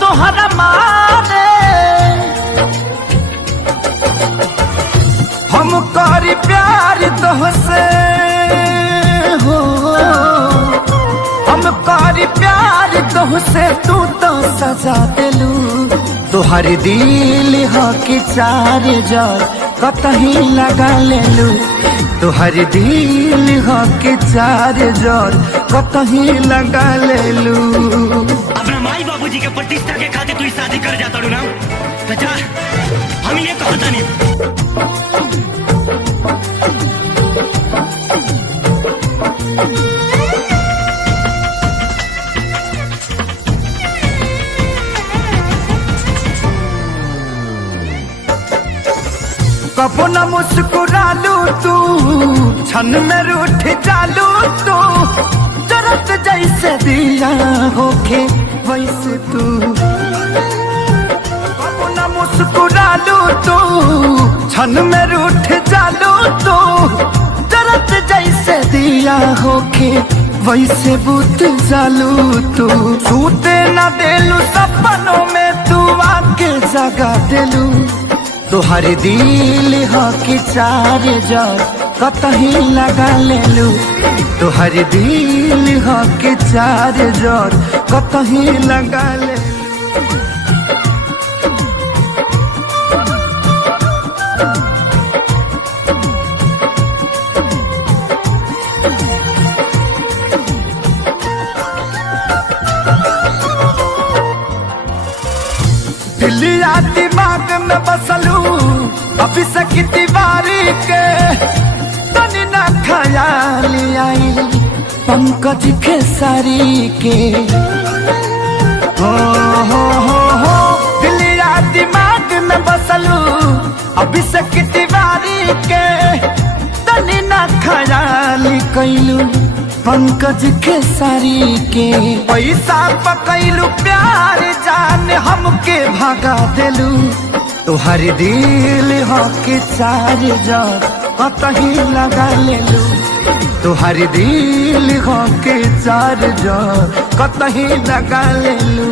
तोहरा मारे हम करी प्यार तोहसे हो, हम करी प्यार तोहसे तू तो सजा दिलू। तोहर दिल हो कि चार जार कतही लगा लेलू। तोहर दिल हो कि चार जार कतही लगा लेलू। अपना माई बाबूजी के प्रतिष्ठा के खातिर तू शादी कर जाता ना तो जा, हम ये कहता नहीं। कबो न मुस्कुरालू तू, क्षण में रूठ जालू तू। जरत जैसे दिया होके वैसे तू। कबो न मुस्कुरालू तू, क्षण में रूठ जालू तू। जरत जैसे दिया होके वैसे बुत जालू तू। सूते न देलू सपनों में तू आके जगा देलू। तोहर दिल हो कि चार जार कतही लगा लेलू। तोहर दिल हो कि चार जार कतही लगा लेलू। दिलिया दिमाग में बसलू अभी से दीवारी के। तनी ना ख्याल आई पंकज खेसारी के। हो दिलिया दिमाग में बसलू अभी से दीवारी के। तनी ना ख्याल कैलू पंकज खेसारी के। पैसा पकैलू प्यार जान हमके भगा देलू। तोहर दिल हो कि चार जार कतही लगा लेलू। तोहर दिल हो कि चार जार कतही लगा लेलू।